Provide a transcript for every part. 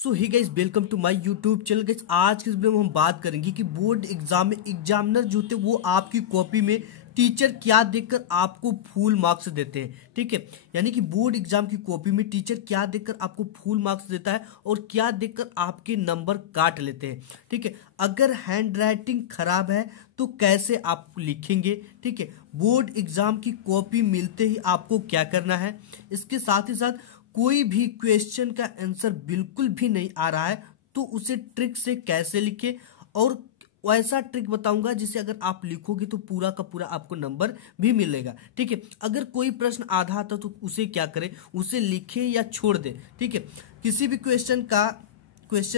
So hey guys, welcome to my YouTube channel. Guys, आज के इस वीडियो में हम बात करेंगे कि बोर्ड एग्जाम में एग्जामिनर जो होते हैं वो आपकी कॉपी में टीचर क्या देखकर आपको फुल मार्क्स देते हैं। ठीक है, यानी कि बोर्ड एग्जाम की कॉपी में टीचर क्या देखकर आपको फुल मार्क्स देता है और क्या देखकर आपके नंबर काट लेते हैं। ठीक है, अगर हैंड राइटिंग खराब है तो कैसे आप लिखेंगे। ठीक है, बोर्ड एग्जाम की कॉपी मिलते ही आपको क्या करना है। इसके साथ ही साथ कोई भी क्वेश्चन का आंसर बिल्कुल भी नहीं आ रहा है तो उसे ट्रिक से कैसे लिखे, और वैसा ट्रिक बताऊंगा जिसे अगर आप लिखोगे तो पूरा का पूरा आपको नंबर भी मिलेगा। ठीक है, अगर कोई प्रश्न आधा आता तो उसे क्या करें, उसे लिखे या छोड़ दे। ठीक है, किसी भी क्वेश्चन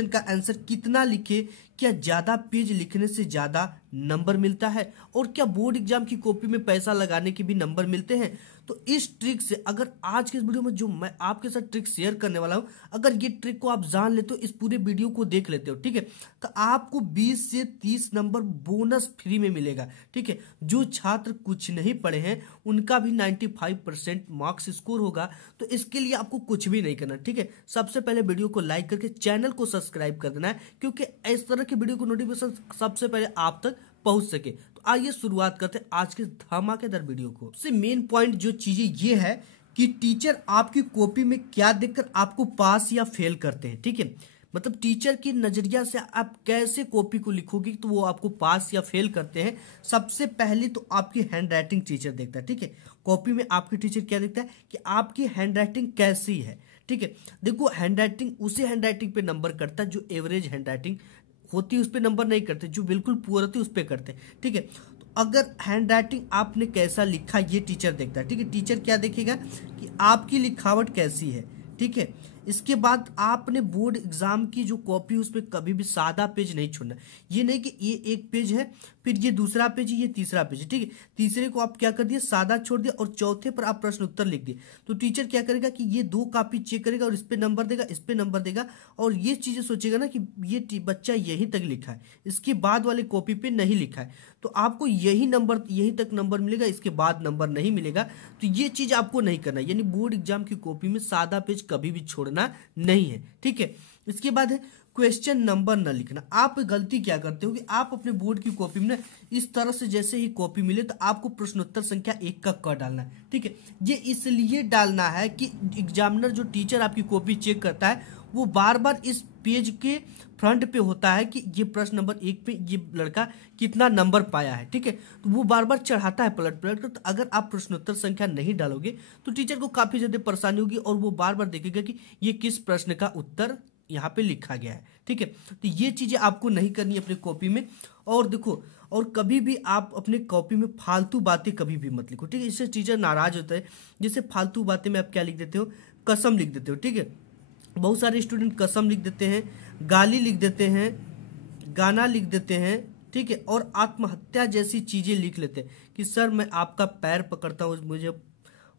का आंसर कितना लिखे, क्या ज्यादा पेज लिखने से ज्यादा नंबर मिलता है, और क्या बोर्ड एग्जाम की कॉपी में पैसा लगाने के भी नंबर मिलते हैं। तो इस ट्रिक से, अगर आज के इस वीडियो में जो मैं आपके साथ ट्रिक शेयर करने वाला हूं, अगर ये ट्रिक को आप जान लेते हो, इस पूरे वीडियो को देख लेते हो, ठीक है, तो आपको 20 से 30 नंबर बोनस फ्री में मिलेगा। ठीक है, जो छात्र कुछ नहीं पढ़े हैं उनका भी 95% मार्क्स स्कोर होगा। तो इसके लिए आपको कुछ भी नहीं करना। ठीक है, सबसे पहले वीडियो को लाइक करके चैनल को सब्सक्राइब कर देना है, क्योंकि इस तरह के वीडियो को नोटिफिकेशन सबसे पहले आप तक पहुंच सके। तो आइए शुरुआत करते हैं आज के धमाकेदार वीडियो को। सबसे मेन पॉइंट जो चीजें ये है कि टीचर आपकी कॉपी में क्या देखकर आपको पास या फेल करते हैं। ठीक है, मतलब टीचर की नजरिया से आप कैसे कॉपी को लिखोगे तो वो आपको पास या फेल करते हैं। सबसे पहले तो आपकी हैंड राइटिंग टीचर देखता है। ठीक है, कॉपी में आपकी टीचर क्या देखता है कि आपकी हैंड राइटिंग कैसी है। ठीक है, देखो, हैंड राइटिंग उसी हैंड राइटिंग पे नंबर करता है जो एवरेज हैंड राइटिंग होती है उस पर नंबर नहीं करते, जो बिल्कुल पुअर होती है उस पर करते हैं। ठीक है, तो अगर हैंड राइटिंग आपने कैसा लिखा ये टीचर देखता है। ठीक है, टीचर क्या देखेगा कि आपकी लिखावट कैसी है। ठीक है, इसके बाद आपने बोर्ड एग्जाम की जो कॉपी उस पर कभी भी सादा पेज नहीं छोड़ना। ये नहीं कि ये एक पेज है, फिर ये दूसरा पेज है, ये तीसरा पेज है। ठीक है, तीसरे को आप क्या कर दिए, सादा छोड़ दिया, और चौथे पर आप प्रश्न उत्तर लिख दिए। तो टीचर क्या करेगा कि ये दो कॉपी चेक करेगा और इस पे नंबर देगा, इस पे नंबर देगा, और ये चीजें सोचेगा ना कि ये बच्चा यहीं तक लिखा है, इसके बाद वाले कॉपी पे नहीं लिखा है, तो आपको यहीं तक नंबर मिलेगा, इसके बाद नंबर नहीं मिलेगा। तो ये चीज आपको नहीं करना, यानी बोर्ड एग्जाम की कॉपी में सादा पेज कभी भी छोड़ना नहीं है। ठीक है, इसके बाद है क्वेश्चन नंबर न लिखना। आप गलती क्या करते हो कि आप अपने बोर्ड की कॉपी में इस तरह से जैसे ही कॉपी मिले तो आपको प्रश्नोत्तर संख्या 1 का क डालना है। ठीक है, ये इसलिए डालना है कि एग्जामिनर जो टीचर आपकी कॉपी चेक करता है वो बार बार इस पेज के फ्रंट पे होता है कि ये प्रश्न नंबर 1 पे ये लड़का कितना नंबर पाया है। ठीक है, तो वो बार बार चढ़ाता है पलट पलट कर। तो अगर आप प्रश्नोत्तर संख्या नहीं डालोगे तो टीचर को काफी ज्यादा परेशानी होगी और वो बार बार देखेगा कि ये किस प्रश्न का उत्तर यहाँ पे लिखा गया है। ठीक है, तो ये चीजें आपको नहीं करनी अपने कॉपी में। और देखो, और कभी भी आप अपने कॉपी में फालतू बातें कभी भी मत लिखो। ठीक है, इससे टीचर नाराज होता है। जैसे फालतू बातें में आप क्या लिख देते हो, कसम लिख देते हो। ठीक है, बहुत सारे स्टूडेंट कसम लिख देते हैं, गाली लिख देते हैं, गाना लिख देते हैं। ठीक है, और आत्महत्या जैसी चीजें लिख लेते हैं कि सर मैं आपका पैर पकड़ता हूँ, मुझे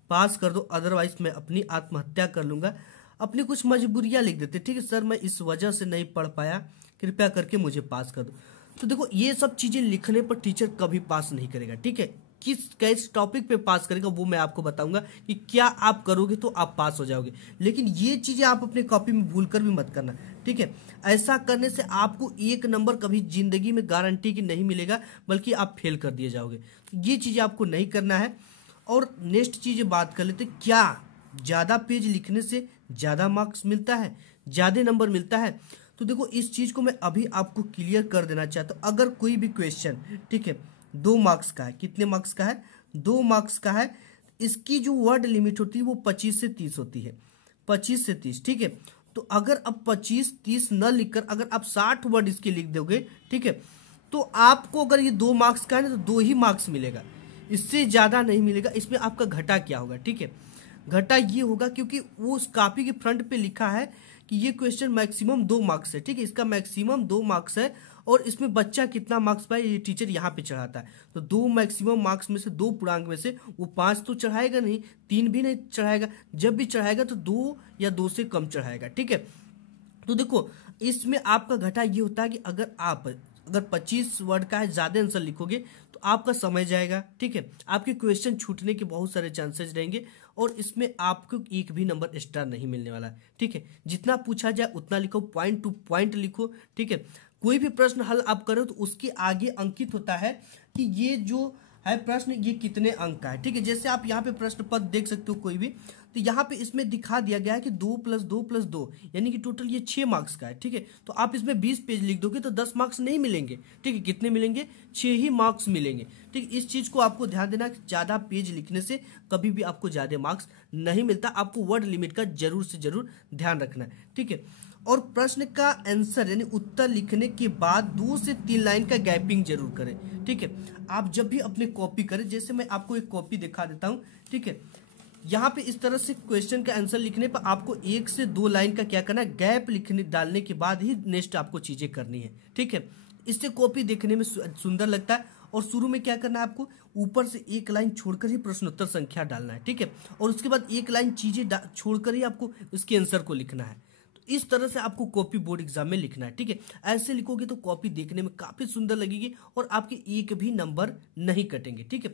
पास कर दो, अदरवाइज मैं अपनी आत्महत्या कर लूंगा। अपनी कुछ मजबूरियां लिख देते। ठीक है, सर मैं इस वजह से नहीं पढ़ पाया, कृपया करके मुझे पास कर दो। तो देखो, ये सब चीजें लिखने पर टीचर कभी पास नहीं करेगा। ठीक है, किस टॉपिक पे पास करेगा वो मैं आपको बताऊंगा कि क्या आप करोगे तो आप पास हो जाओगे, लेकिन ये चीजें आप अपने कॉपी में भूलकर भी मत करना। ठीक है, ऐसा करने से आपको 1 नंबर कभी जिंदगी में गारंटी की नहीं मिलेगा, बल्कि आप फेल कर दिए जाओगे। ये चीजें आपको नहीं करना है। और नेक्स्ट चीज बात कर लेते, क्या ज्यादा पेज लिखने से ज्यादा मार्क्स मिलता है, ज्यादा नंबर मिलता है। तो देखो, इस चीज को मैं अभी आपको क्लियर कर देना चाहता हूं। अगर कोई भी क्वेश्चन, ठीक है, 2 मार्क्स का है, कितने मार्क्स का है, 2 मार्क्स का है, इसकी जो वर्ड लिमिट होती है वो 25 से 30 होती है, 25 से 30। ठीक है, तो अगर अब 25-30 न लिखकर अगर आप 60 वर्ड इसके लिख दोगे, ठीक है, तो आपको अगर ये 2 मार्क्स का है ना तो 2 ही मार्क्स मिलेगा, इससे ज्यादा नहीं मिलेगा। इसमें आपका घटा क्या होगा, ठीक है, घटा ये होगा क्योंकि वो उस कॉपी के फ्रंट पे लिखा है कि ये क्वेश्चन मैक्सिमम 2 मार्क्स है। ठीक है, इसका मैक्सिमम 2 मार्क्स है, और इसमें बच्चा कितना मार्क्स पाए ये टीचर यहाँ पे चढ़ाता है। तो 2 मैक्सिमम मार्क्स में से 2 पूर्णांक में से वो 5 तो चढ़ाएगा नहीं, 3 भी नहीं चढ़ाएगा, जब भी चढ़ाएगा तो 2 या 2 से कम चढ़ाएगा। ठीक है, तो देखो, इसमें आपका घटा ये होता है कि अगर आप अगर 25 वर्ड का है, ज़्यादा आंसर लिखोगे तो आपका समय जाएगा, ठीक है, आपके क्वेश्चन छूटने के बहुत सारे चांसेस रहेंगे और इसमें आपको एक भी नंबर एक्स्ट्रा नहीं मिलने वाला है, ठीक है। जितना पूछा जाए उतना लिखो, पॉइंट टू पॉइंट लिखो, ठीक है। कोई भी प्रश्न हल आप करो तो उसके आगे अंकित होता है कि ये जो है प्रश्न ये कितने अंक का है, ठीक है। जैसे आप यहाँ पे प्रश्न पत्र देख सकते हो कोई भी, तो यहाँ पे इसमें दिखा दिया गया है कि 2 + 2 + 2 यानी कि टोटल ये 6 मार्क्स का है, ठीक है। तो आप इसमें 20 पेज लिख दोगे तो 10 मार्क्स नहीं मिलेंगे, ठीक है। कितने मिलेंगे? 6 ही मार्क्स मिलेंगे, ठीक है। इस चीज को आपको ध्यान देना कि ज्यादा पेज लिखने से कभी भी आपको ज्यादा मार्क्स नहीं मिलता। आपको वर्ड लिमिट का जरूर से जरूर ध्यान रखना है, ठीक है। और प्रश्न का आंसर यानी उत्तर लिखने के बाद 2 से 3 लाइन का गैपिंग जरूर करें, ठीक है। आप जब भी अपने कॉपी करें, जैसे मैं आपको एक कॉपी दिखा देता हूं, ठीक है। यहाँ पे इस तरह से क्वेश्चन का आंसर लिखने पर आपको 1 से 2 लाइन का क्या करना है, गैप लिखने डालने के बाद ही नेक्स्ट आपको चीजें करनी है, ठीक है। इससे कॉपी देखने में सुंदर लगता है। और शुरू में क्या करना है, आपको ऊपर से 1 लाइन छोड़कर ही प्रश्नोत्तर संख्या डालना है, ठीक है। और उसके बाद 1 लाइन चीजें छोड़कर ही आपको इसके आंसर को लिखना है। इस तरह से आपको कॉपी बोर्ड एग्जाम में लिखना है, ठीक है। ऐसे लिखोगे तो कॉपी देखने में काफी सुंदर लगेगी और आपके एक भी नंबर नहीं कटेंगे, ठीक है।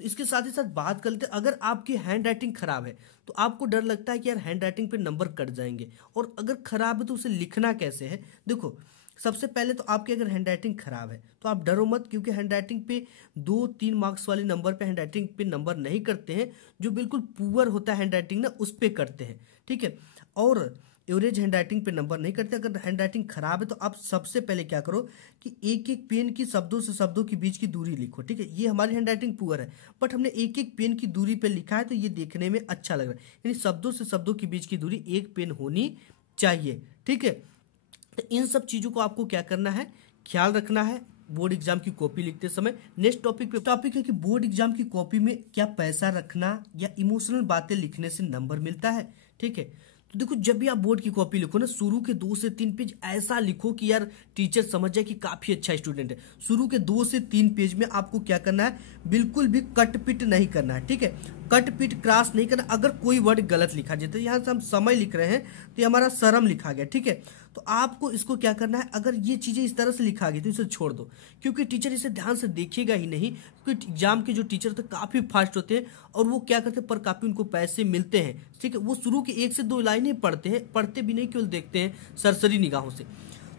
तो इसके साथ ही साथ बात कर लेते हैं, अगर आपकी हैंड राइटिंग खराब है तो आपको डर लगता है कि यार हैंड राइटिंग पे नंबर कट जाएंगे, और अगर खराब है तो उसे लिखना कैसे है। देखो, सबसे पहले तो आपकी अगर हैंड राइटिंग खराब है तो आप डरो मत, क्योंकि हैंड राइटिंग पे 2-3 मार्क्स वाले नंबर पे हैंड राइटिंग पे नंबर नहीं करते हैं। जो बिल्कुल पुअर होता है हैंड राइटिंग ना, उस पे करते हैं, ठीक है। और एवरेज हैंड राइटिंग पे नंबर नहीं करते। अगर हैंड राइटिंग खराब है तो आप सबसे पहले क्या करो कि एक एक पेन की शब्दों से शब्दों के बीच की दूरी लिखो, ठीक है। ये हमारी हैंड राइटिंग पुअर है, बट हमने एक एक पेन की दूरी पे लिखा है तो ये देखने में अच्छा लग रहा है। यानी शब्दों से शब्दों के बीच की दूरी 1 पेन होनी चाहिए, ठीक है। तो इन सब चीजों को आपको क्या करना है, ख्याल रखना है बोर्ड एग्जाम की कॉपी लिखते समय। नेक्स्ट टॉपिक है कि बोर्ड एग्जाम की कॉपी में क्या पैसा रखना या इमोशनल बातें लिखने से नंबर मिलता है, ठीक है। तो देखो, जब भी आप बोर्ड की कॉपी लिखो ना, शुरू के 2 से 3 पेज ऐसा लिखो कि यार टीचर समझ जाए कि काफी अच्छा स्टूडेंट है। शुरू के 2 से 3 पेज में आपको क्या करना है, बिल्कुल भी कट पिट नहीं करना है, ठीक है। कट पिट क्रॉस नहीं करना। अगर कोई वर्ड गलत लिखा, जैसे यहाँ से हम समय लिख रहे हैं तो ये हमारा शर्म लिखा गया, ठीक है। तो आपको इसको क्या करना है, अगर ये चीजें इस तरह से लिखा गई तो इसे छोड़ दो, क्योंकि टीचर इसे ध्यान से देखेगा ही नहीं। क्योंकि एग्जाम के जो टीचर होते हैं काफी फास्ट होते हैं और वो क्या करते हैं, पर काफी उनको पैसे मिलते हैं, ठीक है। वो शुरू की 1 से 2 लाइनें पढ़ते हैं, पढ़ते भी नहीं, केवल देखते हैं सरसरी निगाहों से।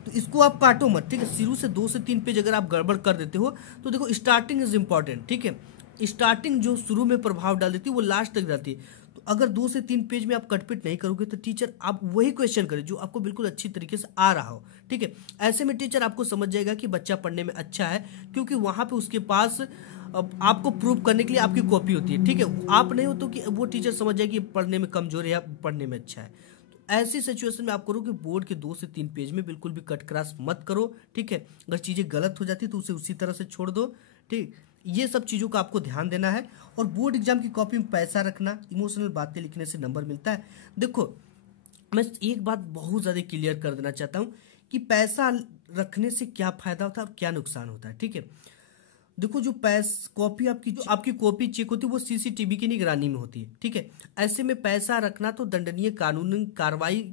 तो इसको आप काटो मत, ठीक है। शुरू से 2 से 3 पेज अगर आप गड़बड़ कर देते हो तो देखो, स्टार्टिंग इज इंपॉर्टेंट, ठीक है। स्टार्टिंग जो शुरू में प्रभाव डाल देती है वो लास्ट तक जाती है। तो अगर 2 से 3 पेज में आप कटपिट नहीं करोगे तो टीचर आप वही क्वेश्चन करे जो आपको बिल्कुल अच्छी तरीके से आ रहा हो, ठीक है। ऐसे में टीचर आपको समझ जाएगा कि बच्चा पढ़ने में अच्छा है, क्योंकि वहां पे उसके पास आपको प्रूव करने के लिए आपकी कॉपी होती है, ठीक है। आप नहीं हो तो कि वो टीचर समझ जाए कि पढ़ने में कमजोर है या पढ़ने में अच्छा है। ऐसी सिचुएशन में आप करो कि बोर्ड के 2 से 3 पेज में बिल्कुल भी कट क्रॉस मत करो, ठीक है। अगर चीजें गलत हो जाती तो उसे उसी तरह से छोड़ दो, ठीक। ये सब चीजों का आपको ध्यान देना है। और बोर्ड एग्जाम की कॉपी में पैसा रखना, इमोशनल बातें लिखने से नंबर मिलता है। देखो, मैं एक बात बहुत ज्यादा क्लियर कर देना चाहता हूं कि पैसा रखने से क्या फायदा होता है और क्या नुकसान होता है, ठीक है। देखो, जो कॉपी आपकी कॉपी चेक होती है वो सीसीटीवी की निगरानी में होती है, ठीक है। ऐसे में पैसा रखना तो दंडनीय कानूनी कार्रवाई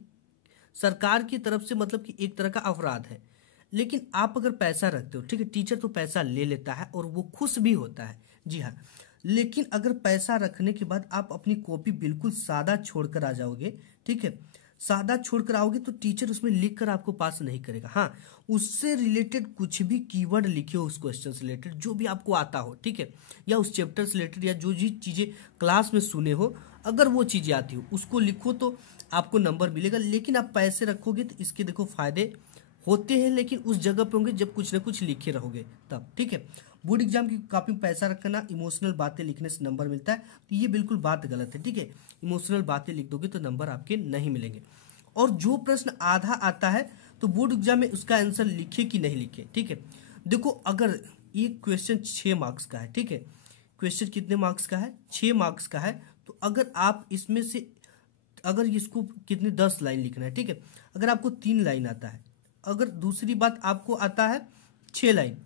सरकार की तरफ से, मतलब कि एक तरह का अपराध है। लेकिन आप अगर पैसा रखते हो, ठीक है, टीचर तो पैसा ले लेता है और वो खुश भी होता है, जी हाँ। लेकिन अगर पैसा रखने के बाद आप अपनी कॉपी बिल्कुल सादा छोड़कर आ जाओगे, ठीक है, सादा छोड़कर आओगे तो टीचर उसमें लिख कर आपको पास नहीं करेगा। हाँ, उससे रिलेटेड कुछ भी कीवर्ड लिखे हो उस क्वेश्चन से रिलेटेड, जो भी आपको आता हो, ठीक है, या उस चैप्टर से रिलेटेड, या जो जी चीजें क्लास में सुने हो, अगर वो चीजें आती हो उसको लिखो तो आपको नंबर मिलेगा। लेकिन आप पैसे रखोगे तो इसके देखो फायदे होते हैं, लेकिन उस जगह पे होंगे जब कुछ ना कुछ लिखे रहोगे तब, ठीक है। बोर्ड एग्जाम की कॉपी में पैसा रखना, इमोशनल बातें लिखने से नंबर मिलता है, तो ये बिल्कुल बात गलत है, ठीक है। इमोशनल बातें लिख दोगे तो नंबर आपके नहीं मिलेंगे। और जो प्रश्न आधा आता है तो बोर्ड एग्जाम में उसका आंसर लिखे कि नहीं लिखे, ठीक है। देखो, अगर एक क्वेश्चन 6 मार्क्स का है, ठीक है, क्वेश्चन कितने मार्क्स का है, 6 मार्क्स का है, तो अगर आप इसमें से अगर इसको कितनी 10 लाइन लिखना है, ठीक है, अगर आपको 3 लाइन आता है, अगर दूसरी बात आपको आता है 6 लाइन,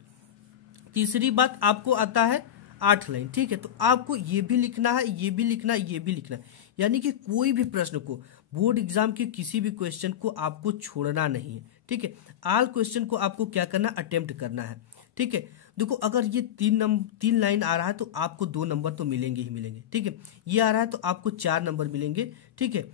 तीसरी बात आपको आता है 8 लाइन, ठीक है, तो आपको ये भी लिखना है, ये भी लिखना है, ये भी लिखना है। यानी कि कोई भी प्रश्न को बोर्ड एग्जाम के किसी भी क्वेश्चन को आपको छोड़ना नहीं है, ठीक है। ऑल क्वेश्चन को आपको क्या करना, अटेम्प्ट करना है, ठीक है। देखो अगर ये तीन लाइन आ रहा है तो आपको 2 नंबर तो मिलेंगे ही मिलेंगे, ठीक है। ये आ रहा है तो आपको 4 नंबर मिलेंगे, ठीक है।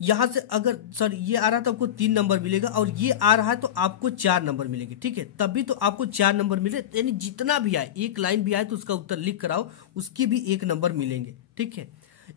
यहां से अगर सर ये आ रहा है तो आपको 3 नंबर मिलेगा, और ये आ रहा है तो आपको 4 नंबर मिलेंगे, ठीक है। तभी तो आपको 4 नंबर मिले, यानी जितना भी आए, एक लाइन भी आए तो उसका उत्तर लिख कर आओ, उसके भी 1 नंबर मिलेंगे, ठीक है।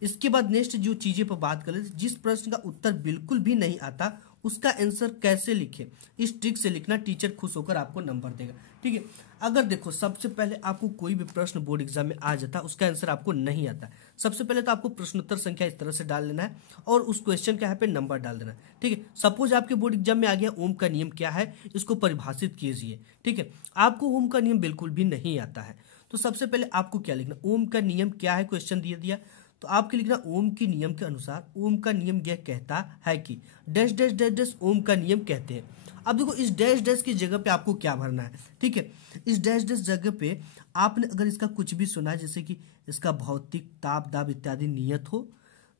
इसके बाद नेक्स्ट जो चीजें पर बात करें, जिस प्रश्न का उत्तर बिल्कुल भी नहीं आता उसका आंसर कैसे लिखे, इस ट्रिक से लिखना, टीचर खुश होकर आपको नंबर देगा, ठीक है। अगर देखो सबसे पहले आपको कोई भी प्रश्न बोर्ड एग्जाम में आ जाता है, उसका आंसर आपको नहीं आता, सबसे पहले तो आपको प्रश्नोत्तर संख्या इस तरह से डाल लेना है और उस क्वेश्चन के यहाँ पे नंबर डाल देना है, ठीक है। सपोज आपके बोर्ड एग्जाम में आ गया ओम का नियम क्या है, इसको परिभाषित कीजिए, ठीक है। आपको ओम का नियम बिल्कुल भी नहीं आता है, तो सबसे पहले आपको क्या लिखना, ओम का नियम क्या है, क्वेश्चन दिया दिया तो आपके लिखना ओम के नियम के अनुसार, ओम का नियम यह कहता है कि डैश डैश डैश डैश ओम का नियम कहते हैं। अब देखो इस डैश डैश की जगह पे आपको क्या भरना है, ठीक है। इस डैश डैश जगह पे आपने अगर इसका कुछ भी सुना है, जैसे कि इसका भौतिक ताप दाब इत्यादि नियत हो,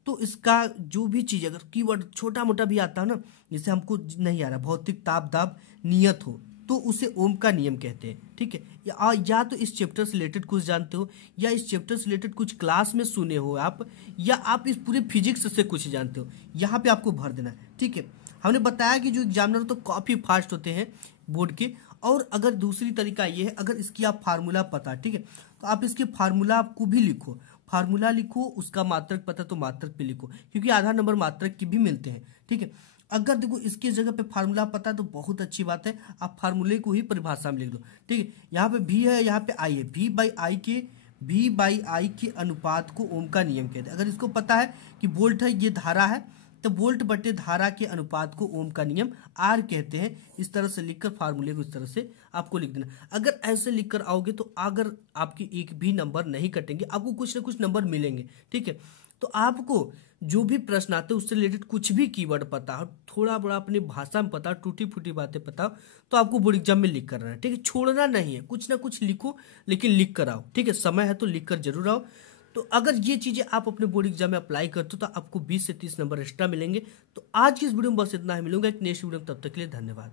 तो इसका जो भी चीज अगर कीवर्ड छोटा मोटा भी आता है ना, जैसे हमको नहीं आ रहा भौतिक ताप दाब नियत हो, तो उसे ओम का नियम कहते हैं, ठीक है। या तो इस चैप्टर से रिलेटेड कुछ जानते हो, या इस चैप्टर से रिलेटेड कुछ क्लास में सुने हो आप, या आप इस पूरे फिजिक्स से कुछ जानते हो, यहाँ पे आपको भर देना है, ठीक है। हमने बताया कि जो एग्जामिनर तो काफी फास्ट होते हैं बोर्ड के, और अगर दूसरी तरीका ये है, अगर इसकी आप फार्मूला पता, ठीक है, तो आप इसके फार्मूला को भी लिखो, फार्मूला लिखो, उसका मात्रक पता तो मात्रक पे लिखो, क्योंकि आधा नंबर मात्रक के भी मिलते हैं, ठीक है। अगर देखो इसकी जगह पे फार्मूला पता है तो बहुत अच्छी बात है, आप फार्मूले को ही परिभाषा में लिख दो, ठीक है। यहाँ पे भी है, यहाँ पे आई है, वी बाई आई के अनुपात को ओम का नियम कहते हैं। अगर इसको पता है कि वोल्ट है, ये धारा है, तो वोल्ट बटे धारा के अनुपात को ओम का नियम आर कहते हैं। इस तरह से लिखकर फार्मूले को इस तरह से आपको लिख देना। अगर ऐसे लिखकर आओगे तो अगर आपके एक भी नंबर नहीं कटेंगे, आपको कुछ ना कुछ नंबर मिलेंगे, ठीक है। तो आपको जो भी प्रश्न आते हैं उससे रिलेटेड कुछ भी कीवर्ड पता हो, थोड़ा बड़ा अपनी भाषा में पता हो, टूटी फूटी बातें पता हो, तो आपको बोर्ड एग्जाम में लिख कर रहा है, ठीक है। छोड़ना नहीं है, कुछ ना कुछ लिखो, लेकिन लिख कर आओ, ठीक है। समय है तो लिख कर जरूर आओ। तो अगर ये चीजें आप अपने बोर्ड एग्जाम में अप्लाई करते हो तो आपको 20 से 30 नंबर एक्स्ट्रा मिलेंगे। तो आज की इस वीडियो में बस इतना ही, मिलूंगा एक नेक्स्ट वीडियो में, तब तक के लिए धन्यवाद।